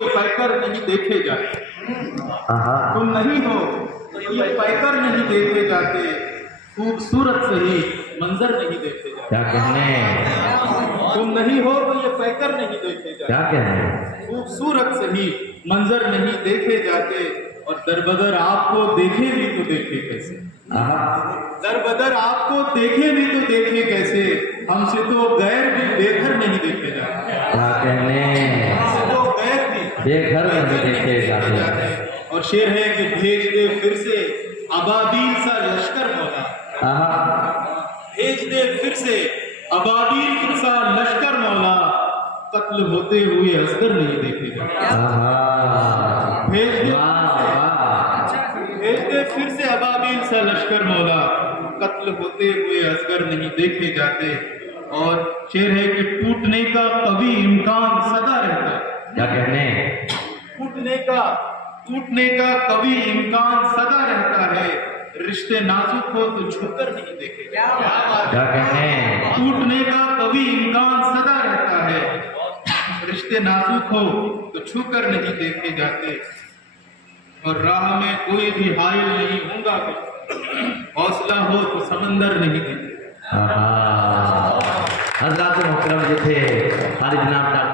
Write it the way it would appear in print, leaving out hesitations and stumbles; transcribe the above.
पैकर नहीं देखे जाते, तुम नहीं हो तो ये पैकर नहीं देखे जाते, खूबसूरत सही मंजर नहीं देखे जाते। क्या कहने, तुम नहीं हो तो ये पैकर नहीं देखे जाते, क्या कहने, खूबसूरत सही मंजर नहीं देखे जाते। और दरबदर आपको देखे भी तो देखे कैसे, दरबदर आपको देखे भी तो देखे कैसे, हमसे तो गैर भी बेघर नहीं देखे जाते। क्या कहने, हमसे तो गैर भी बेघर नहीं देखे जाते। और शेर है कि भेज दे फिर से अबाबील सा लश्कर मौला, भेज दे फिर से अबाबील सा लश्कर मौला, कत्ल होते हुए असगर नहीं देखे जाते। भेज दे फिर से अबाबील सा लश्कर मौला, कत्ल होते हुए असगर नहीं देखे जाते। और शेर है कि टूटने का कभी इम्कान सदा रहता है। क्या कहने, टूटने का कभी इम्कान सदा रहता है, रिश्ते नाजुक हो तो छूकर नहीं देखे जाते। क्या कहने, टूटने का कभी इम्कान सदा रहता है, रिश्ते नाजुक हो तो छूकर नहीं देखे जाते। और राह में कोई भी हाइल नहीं होगा, हौसला हो तो समंदर नहीं देखे। हज़रात मोहतरम जी थे खालिद जनाब।